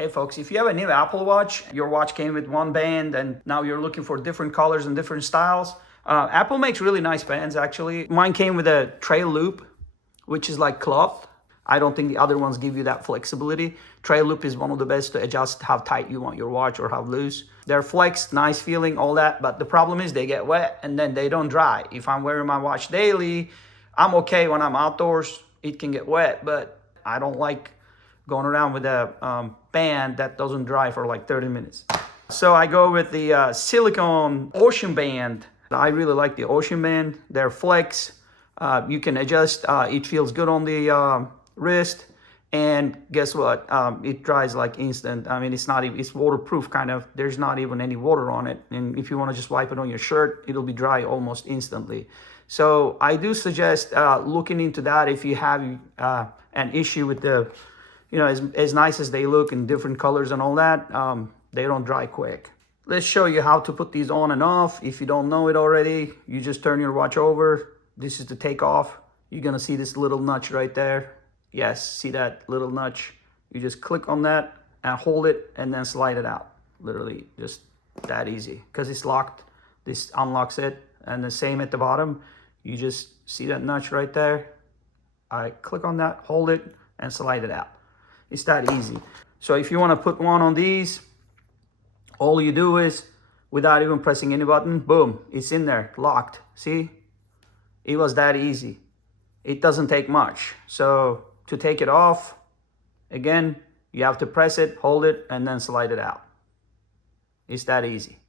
Hey folks, if you have a new Apple Watch, your watch came with one band and now you're looking for different colors and different styles. Apple makes really nice bands actually. Mine came with a trail loop, which is like cloth. I don't think the other ones give you that flexibility. Trail loop is one of the best to adjust how tight you want your watch or how loose. They're flexed, nice feeling, all that, but the problem is they get wet and then they don't dry. If I'm wearing my watch daily, I'm okay when I'm outdoors. It can get wet, but I don't like going around with a band that doesn't dry for like 30 minutes. So I go with the silicone ocean band. I really like the ocean band. They're flex. You can adjust. It feels good on the wrist. And guess what? It dries like instant. I mean, it's not even, it's waterproof kind of. There's not even any water on it. And if you want to just wipe it on your shirt, it'll be dry almost instantly. So I do suggest looking into that if you have an issue with the, you know, as nice as they look in different colors and all that, they don't dry quick. Let's show you how to put these on and off. If you don't know it already, you just turn your watch over. This is the take off. You're gonna see this little notch right there. Yes, see that little notch? You just click on that and hold it and then slide it out. Literally just that easy. Because it's locked, this unlocks it. And the same at the bottom. You just see that notch right there. I click on that, hold it, and slide it out. It's that easy. So if you want to put one on these, all you do is, without even pressing any button, boom, it's in there, locked. See? It was that easy. It doesn't take much. So to take it off, again, you have to press it, hold it, and then slide it out. It's that easy.